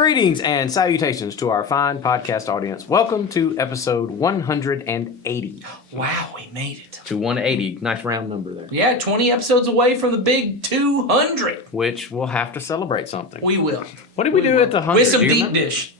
Greetings and salutations to our fine podcast audience. Welcome to episode 180. Wow, we made it. To 180. Nice round number there. Yeah, 20 episodes away from the big 200. Which we'll have to celebrate something. We will. What did we do at the 100? With some Do you deep remember? dish.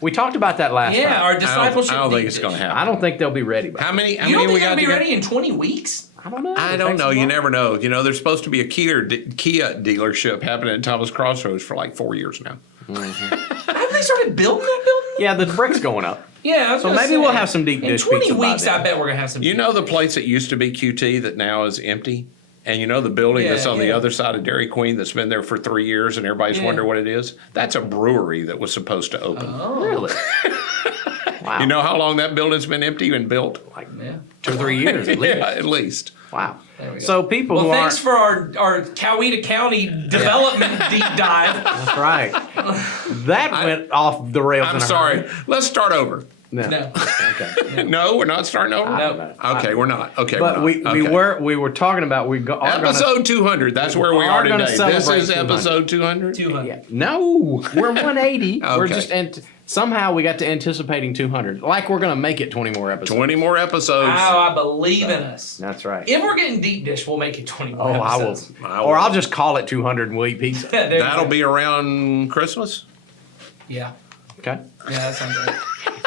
We talked about that last Yeah, time. our discipleship I don't think deep it's dish. going to happen. I don't think they'll be ready. By How many? How You don't many we think got it'll be to ready in 20 weeks? I don't know. I It don't takes know. a You while. never know. You know, there's supposed to be a Kia dealership happening at Thomas Crossroads for like 4 years now. Haven't they started building that building? Yeah, the brick's going up. Yeah, I was So gonna maybe say, we'll have some deep in dish 20 pizza by weeks, then. I bet we're going to have some You deep know the dish. place that used to be QT that now is empty? And you know the building that's on the Yeah. other side of Dairy Queen that's been there for 3 years and everybody's Yeah. wondering what it is? That's a brewery that was supposed to open. Oh, Really? Wow. You know how long that building's been empty and built? like yeah. 2 or 3 years at least. Yeah, at least. Wow. There we go. So people Well, who thanks aren't... for our Coweta County development deep dive. That's right. That went off the rails. I'm in a sorry. hurry. Let's start over. No. No. Okay. No, we're not starting over? No. Okay, we're not. Okay, But we're not. we Okay. were talking about are gonna Episode 200. That's where we are gonna today. This celebrate is 200. episode 200. 200. Yeah. No, we're 180. We're Okay. just somehow we got to anticipating 200. Like we're gonna make it 20 more episodes. 20 more episodes. Wow, I believe in us. That's right. If we're getting deep dish, we'll make it 20 more Oh, I will. episodes. Or I'll just call it 200 and we'll eat pizza. There you That'll go. be around Christmas. Yeah. Okay. Yeah, that sounds right.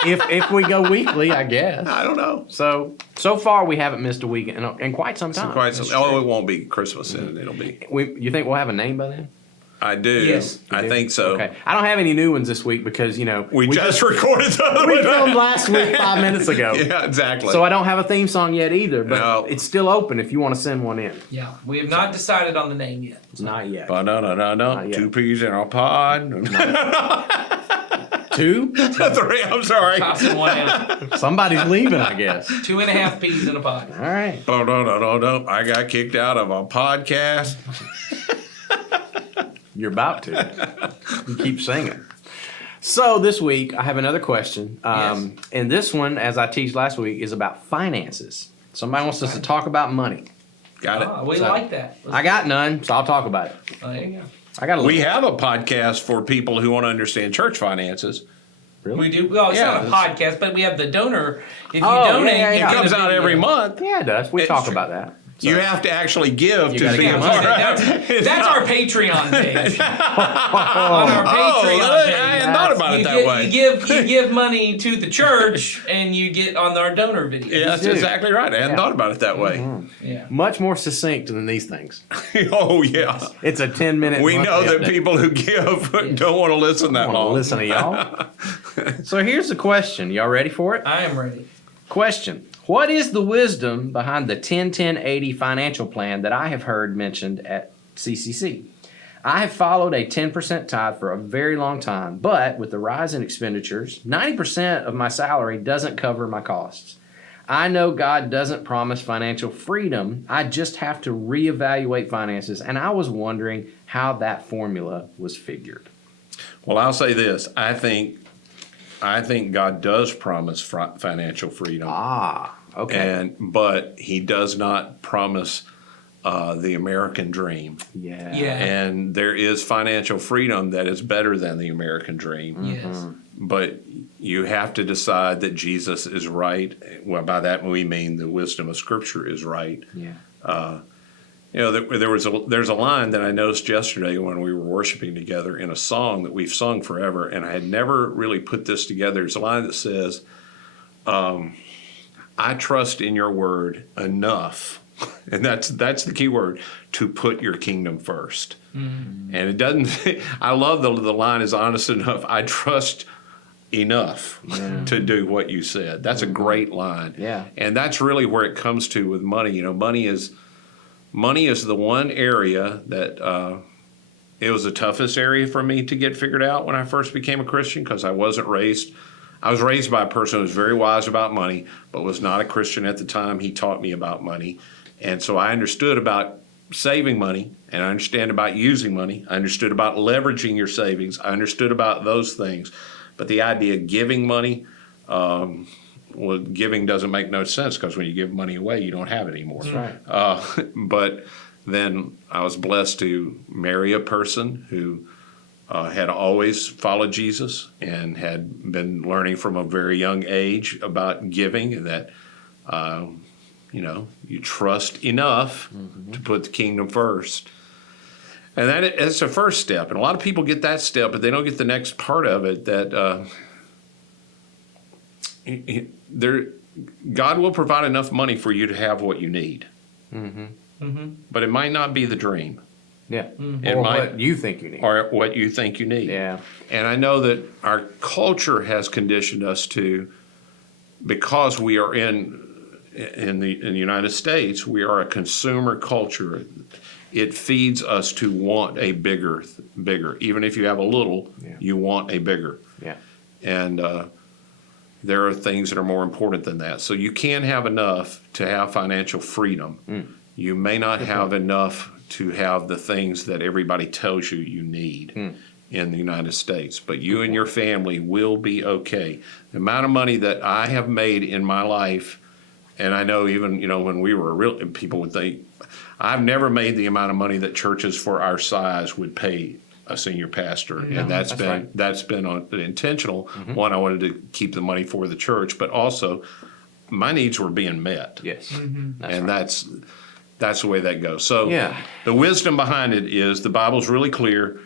If we go weekly, I guess. I don't know. So far we haven't missed a week in quite some time. Quite some, oh, it won't be Christmas then. It'll be. You think we'll have a name by then? I do. Yes. You I do? think so. Okay. I don't have any new ones this week because We just recorded the other we one. filmed last week 5 minutes ago. Yeah, exactly. So I don't have a theme song yet either, but No. it's still open if you want to send one in. Yeah, we have not decided on the name yet. Not yet. Ba-da-da-da-da. yet. 2 peas in a pod. 2? 3, I'm sorry. Tossing one out. Somebody's leaving, I guess. 2.5 peas in a pod. All right. Ba-da-da-da-da. I got kicked out of a podcast. You're about to. You keep singing. So this week, I have another question. Yes. And this one, as I teased last week, is about finances. Somebody wants us to talk about money. Got it. We So, like that. I got none, so I'll talk about it. There you go. I got a We little. have a podcast for people who want to understand church finances. Really? We do. Well, it's Yeah, not a podcast, but we have the donor. If you Oh, donate, yeah, you yeah. It get comes a out video. every month. Yeah, it does. We It's talk true. about that. You have to actually give You to gotta be give a money. part. That's our Patreon page. On our Oh, Patreon I page. hadn't thought about it You, that get, way. you give money to the church, and you get on our donor video. Yeah, that's do. exactly right. I hadn't Yeah. thought about it that way. Yeah. Much more succinct than these things. Oh, yeah. It's a 10-minute. We know monthly that update. people who give don't want to listen that I want to long. listen to y'all. So here's the question. Y'all ready for it? I am ready. Question. What is the wisdom behind the 10-10-80 financial plan that I have heard mentioned at CCC? I have followed a 10% tithe for a very long time, but with the rise in expenditures, 90% of my salary doesn't cover my costs. I know God doesn't promise financial freedom. I just have to reevaluate finances, and I was wondering how that formula was figured. Well, I'll say this. I think God does promise financial freedom. Ah, okay. But he does not promise the American dream. Yeah. Yeah. And there is financial freedom that is better than the American dream. Yes. But you have to decide that Jesus is right. Well, by that we mean the wisdom of Scripture is right. Yeah. You know, there's a line that I noticed yesterday when we were worshiping together in a song that we've sung forever, and I had never really put this together. There's a line that says, "I trust in your word enough," and that's the key word, to put your kingdom first. And it doesn't. I love the line is honest enough. I trust enough to do what you said. That's a great line. Yeah. And that's really where it comes to with money. You know, money is the one area that it was the toughest area for me to get figured out when I first became a Christian, because I was raised by a person who was very wise about money, but was not a Christian at the time. He taught me about money. And so I understood about saving money, and I understand about using money. I understood about leveraging your savings. I understood about those things. But the idea of giving money, well, giving doesn't make no sense, because when you give money away, you don't have it anymore. That's right. But then I was blessed to marry a person who had always followed Jesus and had been learning from a very young age about giving, and that you trust enough to put the kingdom first. And that's the first step. And a lot of people get that step, but they don't get the next part of it, that God will provide enough money for you to have what you need. But it might not be the dream. Yeah. It Or might- what you think you need. Or what you think you need. Yeah. And I know that our culture has conditioned us to, because we are in the United States, we are a consumer culture. It feeds us to want a bigger. Even if you have a little, Yeah. you want a bigger. Yeah. And there are things that are more important than that. So you can have enough to have financial freedom. You may not have enough to have the things that everybody tells you you need in the United States, but you and your family will be okay. The amount of money that I have made in my life, and I know even when we were real, people would think, I've never made the amount of money that churches for our size would pay a senior pastor, and that's been intentional. One, I wanted to keep the money for the church, but also my needs were being met. Yes. And that's the way that goes. So Yeah. the wisdom behind it is the Bible's really clear.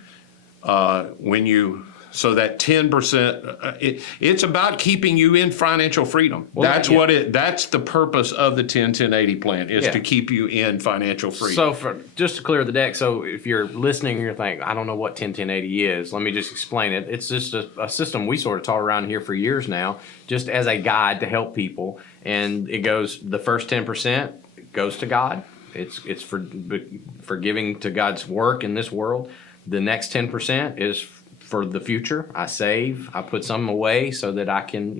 So that 10%, it's about keeping you in financial freedom. Well, That's the purpose of the 10-10-80 plan, is Yeah. to keep you in financial freedom. So just to clear the deck, so if you're listening and you're thinking, I don't know what 10-10-80 is, let me just explain it. It's just a system we sort of taught around here for years now, just as a guide to help people. And it goes, the first 10% goes to God. It's for giving to God's work in this world. The next 10% is for the future. I save, I put some away so that I can,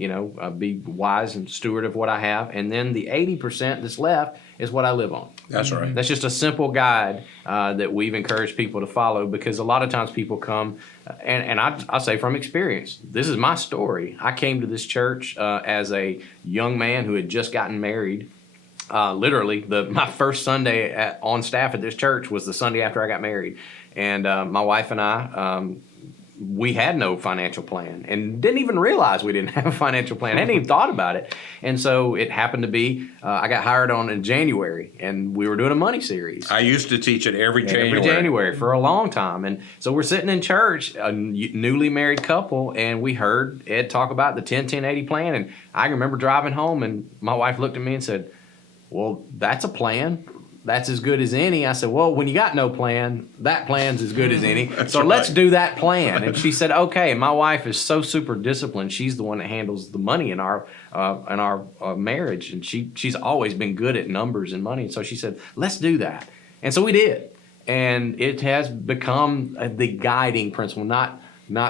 be wise and steward of what I have. And then the 80% that's left is what I live on. That's right. That's just a simple guide that we've encouraged people to follow, because a lot of times people come, and I say from experience, this is my story. I came to this church as a young man who had just gotten married. Literally, my first Sunday on staff at this church was the Sunday after I got married. And my wife and I, we had no financial plan and didn't even realize we didn't have a financial plan. Hadn't even thought about it. And so it happened to be, I got hired on in January, and we were doing a money series. I used to teach it every January. Every January for a long time. And so we're sitting in church, a newly married couple, and we heard Ed talk about the 10-10-80 plan. And I remember driving home, and my wife looked at me and said, well, that's a plan. That's as good as any. I said, well, when you got no plan, that plan's as good as any. So let's do that plan. And she said, okay. And my wife is so super disciplined. She's the one that handles the money in our marriage. And she's always been good at numbers and money. And so she said, let's do that. And so we did. And it has become the guiding principle, not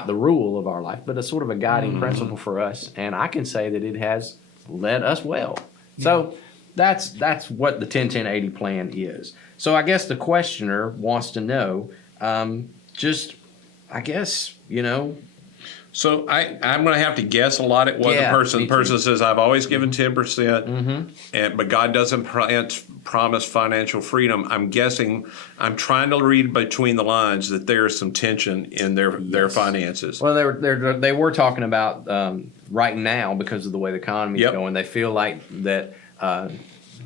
the rule of our life, but a sort of a guiding principle for us. And I can say that it has led us well. So that's what the 10-10-80 plan is. So I guess the questioner wants to know, So I'm going to have to guess a lot at what Yeah, the me too. person says. I've always given 10%, but God doesn't promise financial freedom. I'm guessing, I'm trying to read between the lines that there is some tension in their finances. Well, they were talking about right now, because of the way the economy is going. They feel like that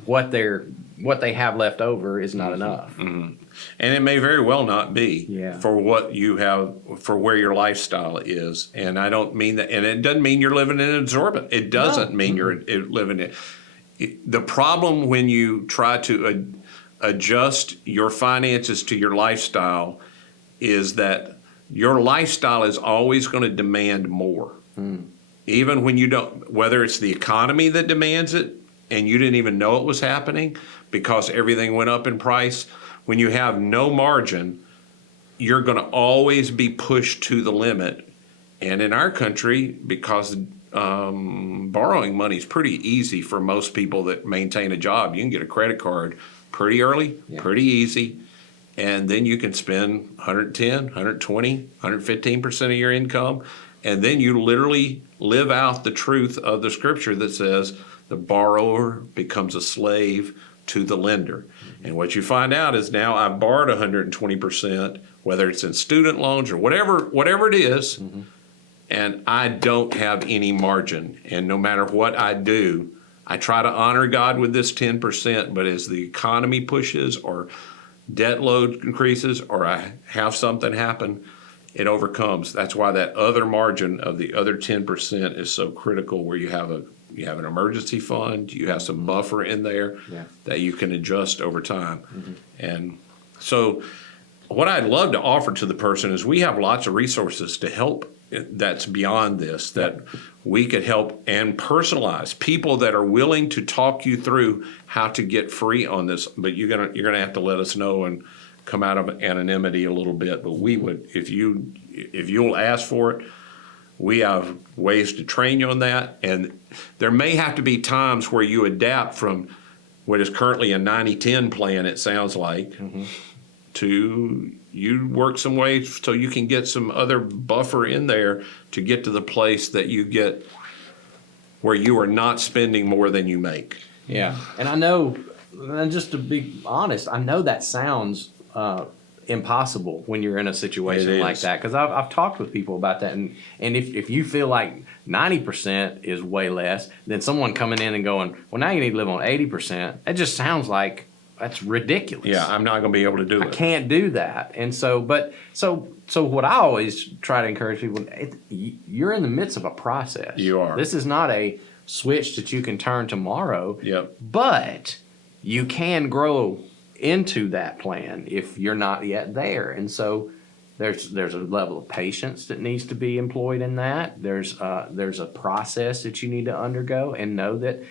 what they have left over is not enough. And it may very well not be Yeah. for what you have, for where your lifestyle is. And I don't mean that, and it doesn't mean you're living in absorbent. It doesn't mean you're living in. The problem when you try to adjust your finances to your lifestyle is that your lifestyle is always going to demand more. Even when you don't, whether it's the economy that demands it and you didn't even know it was happening because everything went up in price. When you have no margin, you're going to always be pushed to the limit. And in our country, because borrowing money is pretty easy for most people that maintain a job, you can get a credit card pretty early, pretty easy, and then you can spend 110, 120, 115% of your income, and then you literally live out the truth of the scripture that says the borrower becomes a slave to the lender. And what you find out is now I've borrowed 120%. whether it's in student loans or whatever it is, and I don't have any margin. And no matter what I do, I try to honor God with this 10%, but as the economy pushes or debt load increases or I have something happen, it overcomes. That's why that other margin of the other 10% is so critical, where you have an emergency fund, you have some buffer in there that you can adjust over time. And so what I'd love to offer to the person is we have lots of resources to help that's beyond this, that we could help and personalize people that are willing to talk you through how to get free on this. But you're gonna have to let us know and come out of anonymity a little bit. But we would, if you'll ask for it, we have ways to train you on that. And there may have to be times where you adapt from what is currently a 90-10 plan, it sounds like, to you work some ways so you can get some other buffer in there to get to the place that you get where you are not spending more than you make. Yeah, and I know, and just to be honest, I know that sounds impossible when you're in a situation It like is. that, because I've talked with people about that, and if you feel like 90% is way less, then someone coming in and going, well, now you need to live on 80%, it just sounds like that's ridiculous. Yeah, I'm not going to be able to do I it. can't do that. And so what I always try to encourage people, you're in the midst of a process. You are. This is not a switch that you can turn tomorrow. Yep. But you can grow into that plan if you're not yet there. And so there's a level of patience that needs to be employed in that. There's a process that you need to undergo, and know that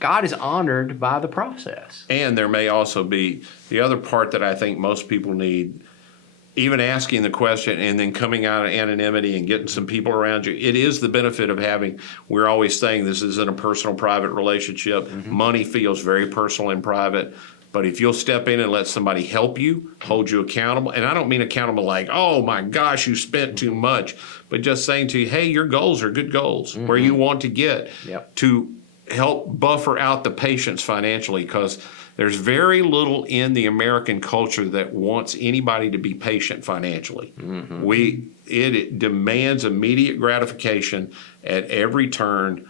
God is honored by the process. And there may also be the other part that I think most people need, even asking the question and then coming out of anonymity and getting some people around you. It is the benefit of having, we're always saying this isn't a personal, private relationship. Money feels very personal and private. But if you'll step in and let somebody help you, hold you accountable, and I don't mean accountable like, oh my gosh, you spent too much, but just saying to you, hey, your goals are good goals, where you want to get, to help buffer out the patience financially, because there's very little in the American culture that wants anybody to be patient financially. It demands immediate gratification at every turn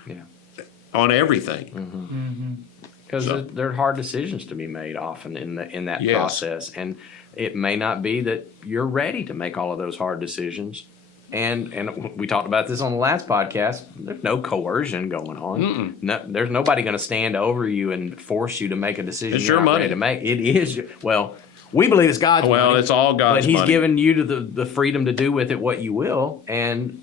on everything. Because there are hard decisions to be made often in that Yes. process, and it may not be that you're ready to make all of those hard decisions. And we talked about this on the last podcast. There's no coercion going on. No, there's nobody going to stand over you and force you to make a decision It's you're your not money. ready to make. It is. Well, we believe it's God's money. Well, it's all God's But He's money. given you the freedom to do with it what you will, and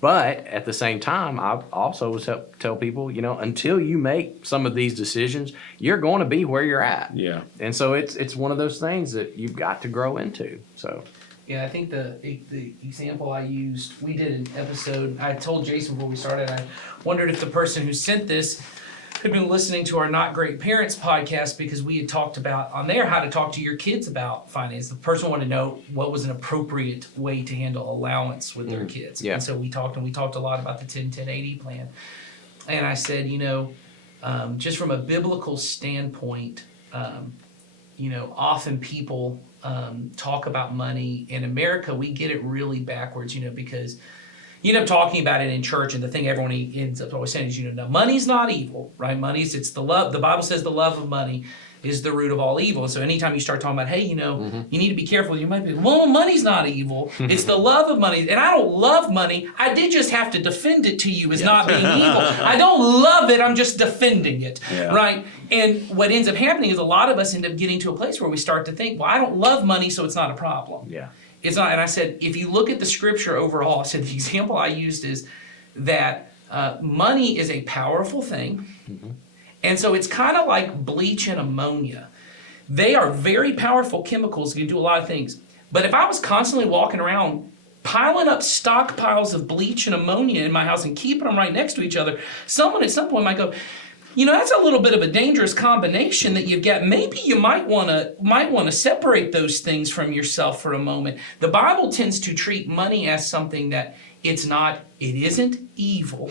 But at the same time, I also tell people, until you make some of these decisions, you're going to be where you're at. Yeah. And so it's one of those things that you've got to grow into. So. Yeah, I think the example I used, we did an episode, I told Jason before we started, I wondered if the person who sent this had been listening to our Not Great Parents podcast, because we had talked about on there how to talk to your kids about finance. The person wanted to know what was an appropriate way to handle allowance with their kids. Yeah. And so we talked a lot about the 10-10-80 plan. And I said, just from a biblical standpoint, often people talk about money. In America, we get it really backwards, because you end up talking about it in church, and the thing everyone ends up always saying is, now money's not evil, right? It's the love. The Bible says the love of money is the root of all evil. And so anytime you start talking about, hey, you need to be careful, you might be, well, money's not evil. It's the love of money. And I don't love money. I did just have to defend it to you as not being evil. I don't love it. I'm just defending it, right? And what ends up happening is a lot of us end up getting to a place where we start to think, well, I don't love money, so it's not a problem. Yeah. It's not. And I said, if you look at the scripture overall, I said the example I used is that money is a powerful thing. And so it's kind of like bleach and ammonia. They are very powerful chemicals, can do a lot of things. But if I was constantly walking around piling up stockpiles of bleach and ammonia in my house and keeping them right next to each other, someone at some point might go, that's a little bit of a dangerous combination that you've got. Maybe you might want to separate those things from yourself for a moment. The Bible tends to treat money as something that it isn't evil.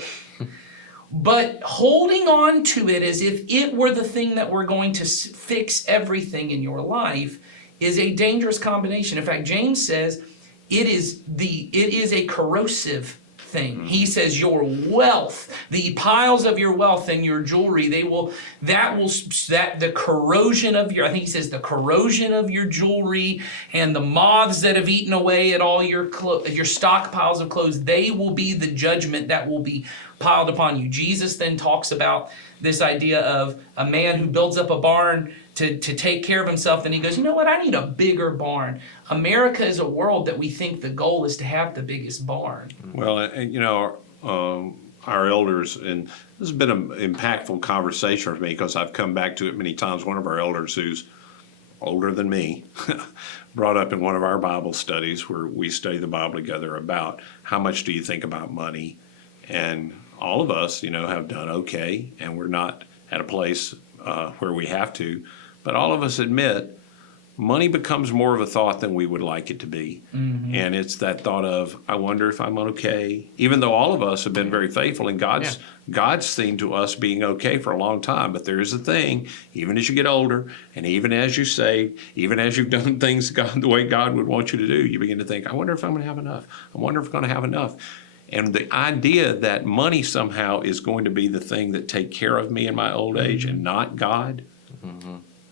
But holding on to it as if it were the thing that were going to fix everything in your life is a dangerous combination. In fact, James says it is a corrosive thing. He says your wealth, the piles of your wealth and your jewelry, the corrosion of your, I think he says the corrosion of your jewelry and the moths that have eaten away at all your stockpiles of clothes, they will be the judgment that will be piled upon you. Jesus then talks about this idea of a man who builds up a barn to take care of himself. Then he goes, you know what? I need a bigger barn. America is a world that we think the goal is to have the biggest barn. Well, and our elders, and this has been an impactful conversation for me because I've come back to it many times. One of our elders, who's older than me, brought up in one of our Bible studies where we study the Bible together about how much do you think about money? And all of us, have done okay, and we're not at a place where we have to. But all of us admit money becomes more of a thought than we would like it to be. Mm-hmm. And it's that thought of, I wonder if I'm okay. Even though all of us have been very faithful, and God's seen to us being okay for a long time. But there is a thing, even as you get older, and even as you say, even as you've done things the way God would want you to do, you begin to think, I wonder if I'm going to have enough. I wonder if I'm going to have enough. And the idea that money somehow is going to be the thing that take care of me in my old age and not God,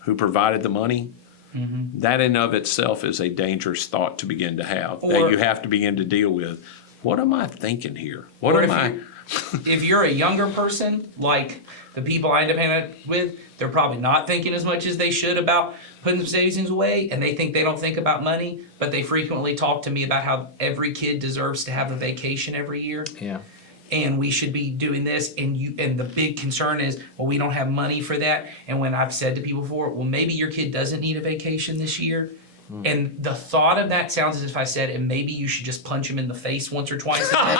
who provided the money, that in of itself is a dangerous thought to begin to have, that you have to begin to deal with. What am I thinking here? If you're a younger person, like the people I end up hanging out with, they're probably not thinking as much as they should about putting savings away, and they think they don't think about money, but they frequently talk to me about how every kid deserves to have a vacation every year. Yeah. And we should be doing this, and the big concern is, well, we don't have money for that. And when I've said to people before, well, maybe your kid doesn't need a vacation this year, and the thought of that sounds as if I said, and maybe you should just punch him in the face once or twice a day.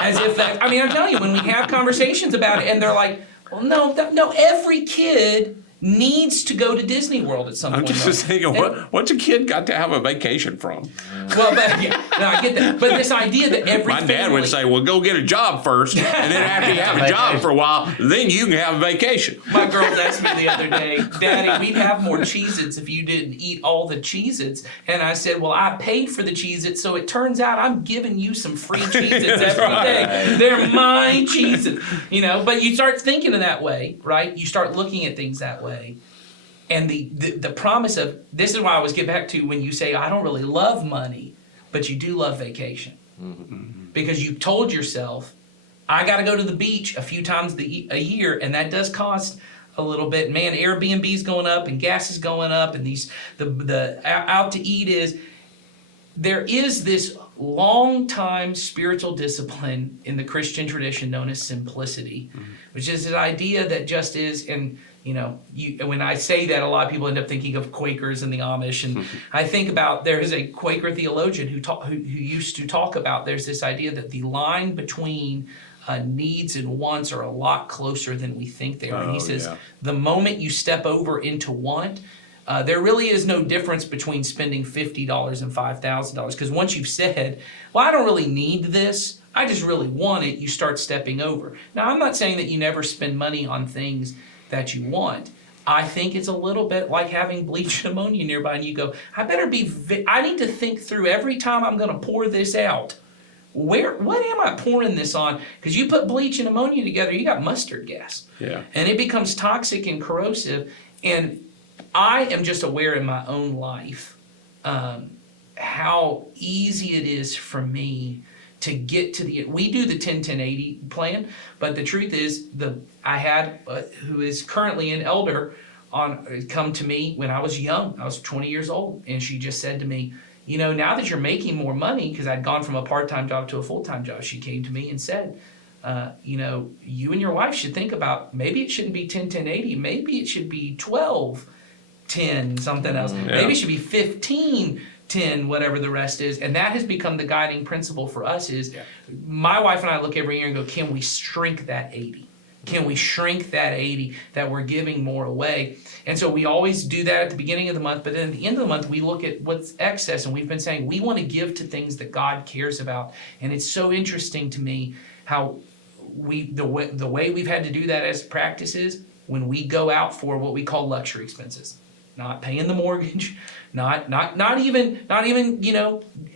As if that, I'm telling you, when we have conversations about it, and they're like, well, no, every kid needs to go to Disney World at some point. I'm just thinking, what's a kid got to have a vacation from? Well, but yeah, no, I get that. But this idea that every My dad would say, well, go get a job first, and then after you have a job for a while, then you can have a vacation. My girls asked me the other day, Daddy, we'd have more Cheez-Its if you didn't eat all the Cheez-Its. And I said, well, I paid for the Cheez-Its, so it turns out I'm giving you some free Cheez-Its every day. They're my Cheez-Its. But you start thinking in that way, right? You start looking at things that way. And the promise of, this is why I always get back to when you say, I don't really love money, but you do love vacation. Mm-hmm. Because you told yourself, I got to go to the beach a few times a year, and that does cost a little bit. Man, Airbnb's going up, and gas is going up, and the out to eat there is this long time spiritual discipline in the Christian tradition known as simplicity, which is an idea that just is, and when I say that, a lot of people end up thinking of Quakers and the Amish, and I think about, there is a Quaker theologian who used to talk about, there's this idea that the line between needs and wants are a lot closer than we think they are. And he says, the moment you step over into want, there really is no difference between spending $50 and $5,000, because once you've said, well, I don't really need this, I just really want it, you start stepping over. Now, I'm not saying that you never spend money on things that you want. I think it's a little bit like having bleach and ammonia nearby, and you go, I need to think through every time I'm going to pour this out. What am I pouring this on? Because you put bleach and ammonia together, you got mustard gas. Yeah. And it becomes toxic and corrosive. And I am just aware in my own life how easy it is for me to get to we do the 10-10-80 plan, but the truth is, I had who is currently an elder come to me when I was young. I was 20 years old, and she just said to me, now that you're making more money, because I'd gone from a part-time job to a full-time job, she came to me and said, you and your wife should think about, maybe it shouldn't be 10-10-80, maybe it should be 12-10 something else. Yeah. Maybe it should be 15-10, whatever the rest is. And that has become the guiding principle for us is, my wife and I look every year and go, can we shrink that 80? Can we shrink that 80 that we're giving more away? And so we always do that at the beginning of the month, but then at the end of the month, we look at what's excess, and we've been saying we want to give to things that God cares about. And it's so interesting to me how the way we've had to do that as practices when we go out for what we call luxury expenses. not paying the mortgage, not even,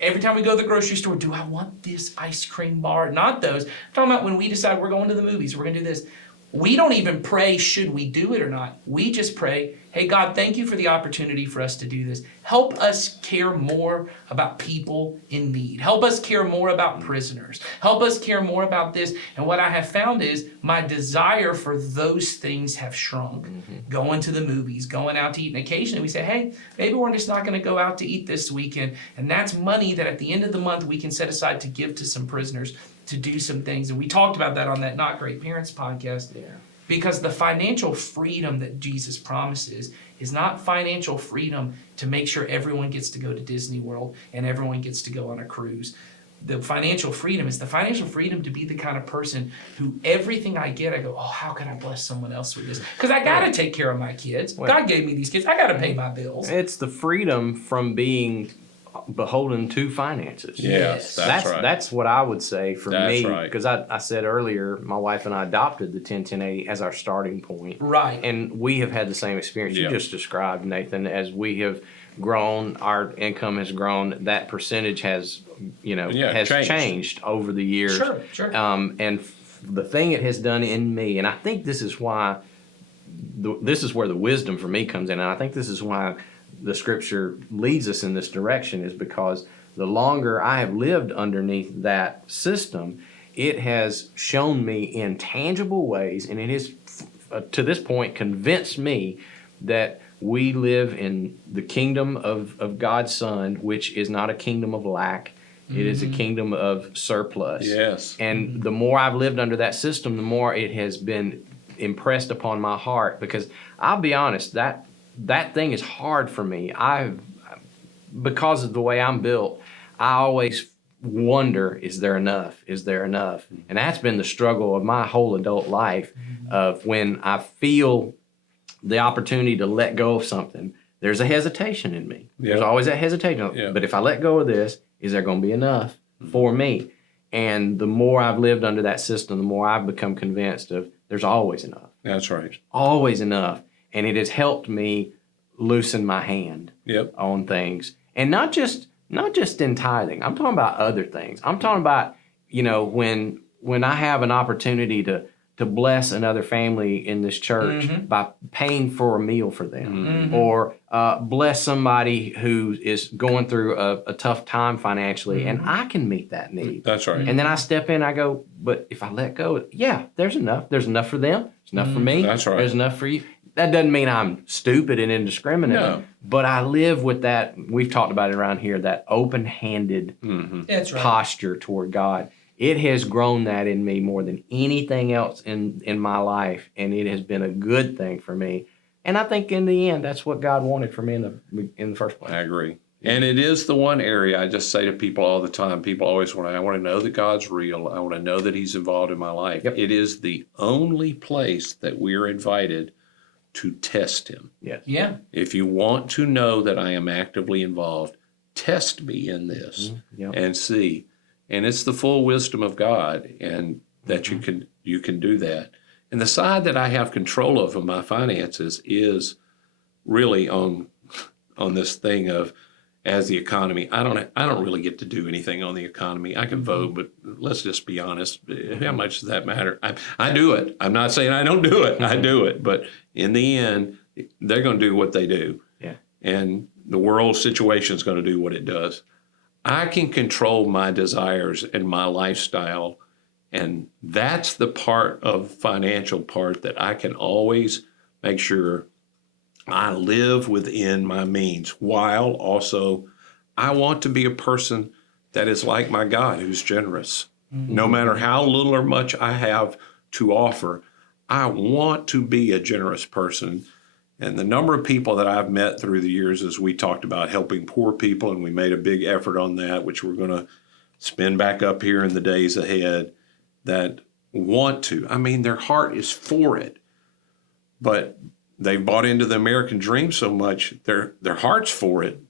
every time we go to the grocery store, do I want this ice cream bar? Not those. I'm talking about when we decide we're going to the movies, we're gonna do this. We don't even pray, should we do it or not? We just pray, hey, God, thank you for the opportunity for us to do this. Help us care more about people in need. Help us care more about prisoners. Help us care more about this. And what I have found is my desire for those things have shrunk. Going to the movies, going out to eat, and occasionally we say, hey, maybe we're just not going to go out to eat this weekend. And that's money that at the end of the month we can set aside to give to some prisoners to do some things. And we talked about that on that Not Great Parents podcast. Yeah. Because the financial freedom that Jesus promises is not financial freedom to make sure everyone gets to go to Disney World and everyone gets to go on a cruise. The financial freedom is the financial freedom to be the kind of person who everything I get, I go, oh, how can I bless someone else with this? Because I got to take care of my kids. God gave me these kids. I got to pay my bills. It's the freedom from being beholden to finances. Yes, that's right. That's what I would say for That's me, right. because I said earlier, my wife and I adopted the 10-10-80 as our starting point. Right. And we have had the same experience you Yeah. just described, Nathan. As we have grown, our income has grown, that percentage has, has changed over the years. Sure. The thing it has done in me, and I think this is why, this is where the wisdom for me comes in, and I think this is why the scripture leads us in this direction, is because the longer I have lived underneath that system, it has shown me in tangible ways, and it has, to this point, convinced me that we live in the kingdom of God's Son, which is not a kingdom of lack. It is a kingdom of surplus. Yes. And the more I've lived under that system, the more it has been impressed upon my heart, because I'll be honest, that thing is hard for me. Because of the way I'm built, I always wonder, is there enough? Is there enough? And that's been the struggle of my whole adult life, of when I feel the opportunity to let go of something, there's a hesitation in me. Yeah. There's always that hesitation. Yeah. But if I let go of this, is there going to be enough for me? And the more I've lived under that system, the more I've become convinced of there's always enough. That's right. Always enough. And it has helped me loosen my hand Yep. on things. And not just in tithing. I'm talking about other things. I'm talking about, when I have an opportunity to bless another family in this church by paying for a meal for them, or bless somebody who is going through a tough time financially, and I can meet that need. That's right. And then I step in, I go, but if I let go, yeah, there's enough. There's enough for them. There's enough for me. That's right. There's enough for you. That doesn't mean I'm stupid and indiscriminate, No. but I live with that. We've talked about it around here, that open-handed That's right. posture toward God. It has grown that in me more than anything else in my life, and it has been a good thing for me. And I think in the end, that's what God wanted for me in the first place. I agree. And it is the one area I just say to people all the time. People always I want to know that God's real. I want to know that He's involved in my life. Yep. It is the only place that we're invited to test Him. Yes. Yeah. If you want to know that I am actively involved, test me in this Yep. and see. And it's the full wisdom of God, and that Mm-hmm. you can do that. And the side that I have control of my finances is really on this thing of, as the economy. I don't really get to do anything on the economy. I can vote, but let's just be honest. How much does that matter? I do it. I'm not saying I don't do it. I do it. But in the end, they're going to do what they do. Yeah. And the world situation is going to do what it does. I can control my desires and my lifestyle. And that's the financial part that I can always make sure I live within my means, while also I want to be a person that is like my God, who's generous. No matter how little or much I have to offer, I want to be a generous person. And the number of people that I've met through the years, as we talked about helping poor people, and we made a big effort on that, which we're going to spin back up here in the days ahead, that want to. I mean, their heart is for it, but they've bought into the American dream so much, their heart's for it.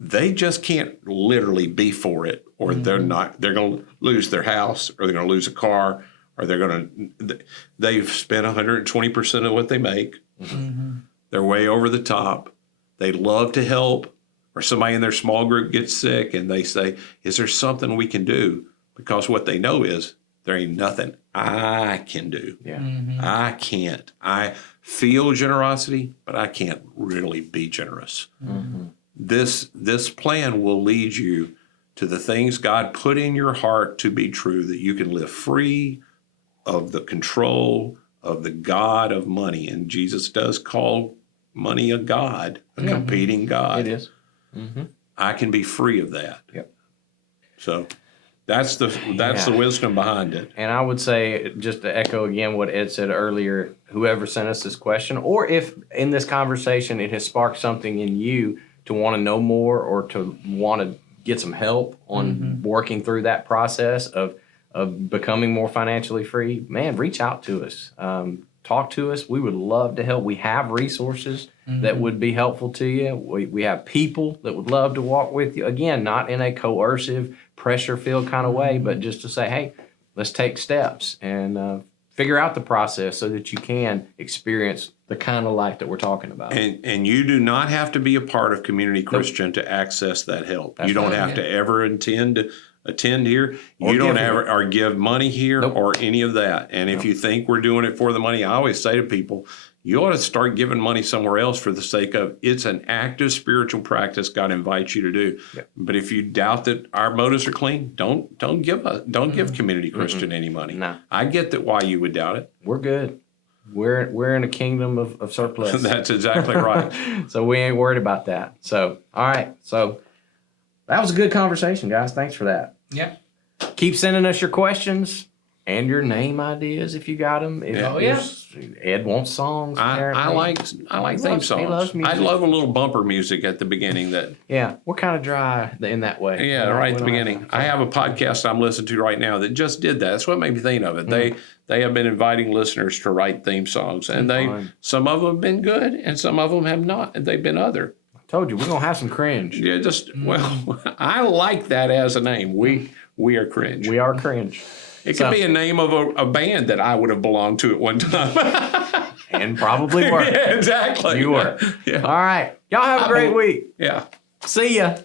They just can't literally be for it, or they're going to lose their house, or they're going to lose a car, or they've spent 120% of what they make. They're way over the top. They love to help, or somebody in their small group gets sick and they say, is there something we can do? Because what they know is there ain't nothing I can do. Yeah. I can't. I feel generosity, but I can't really be generous. This plan will lead you to the things God put in your heart to be true, that you can live free of the control of the God of money. And Jesus does call money a god, a competing god. It is. I can be free of that. Yep. So that's the wisdom behind it. And I would say, just to echo again what Ed said earlier, whoever sent us this question, or if in this conversation it has sparked something in you to want to know more or to want to get some help on working through that process of becoming more financially free, man, reach out to us. Talk to us. We would love to help. We have resources that would be helpful to you. We have people that would love to walk with you. Again, not in a coercive, pressure-filled kind of way, but just to say, hey, let's take steps and figure out the process so that you can experience the kind of life that we're talking about. And you do not have to be a part of Community Christian to access that help. That's you don't right, have to ever attend here. Or You don't give ever here. or give money here Nope. or any of that. And if you think we're doing it for the money, I always say to people, you ought to start giving money somewhere else for the sake of it's an active spiritual practice God invites you to do. Yep. But if you doubt that our motives are clean, don't give Community Christian any money. No. I get that why you would doubt it. We're good. We're in a kingdom of surplus. That's exactly right. So we ain't worried about that. So, all right. So that was a good conversation, guys. Thanks for that. Yeah. Keep sending us your questions and your name ideas if you got them. Yeah. Oh, yeah. Ed wants songs. I apparently. like He theme loves songs. music. I love a little bumper music at the beginning. That Yeah, we're kind of dry in that way. yeah, right at the beginning. I have a podcast I'm listening to right now that just did that. That's what made me think of it. They have been inviting listeners to write theme songs, and Fine. some of them have been good, and some of them have not. And they've been other. Told you we're gonna have some cringe. Yeah, well, I like that as a name. We are cringe. We are cringe, It could be a name of a band that I would have belonged to at one time. and probably were. Yeah, exactly. You were. Yeah. All right, y'all have a great week. Yeah. See ya.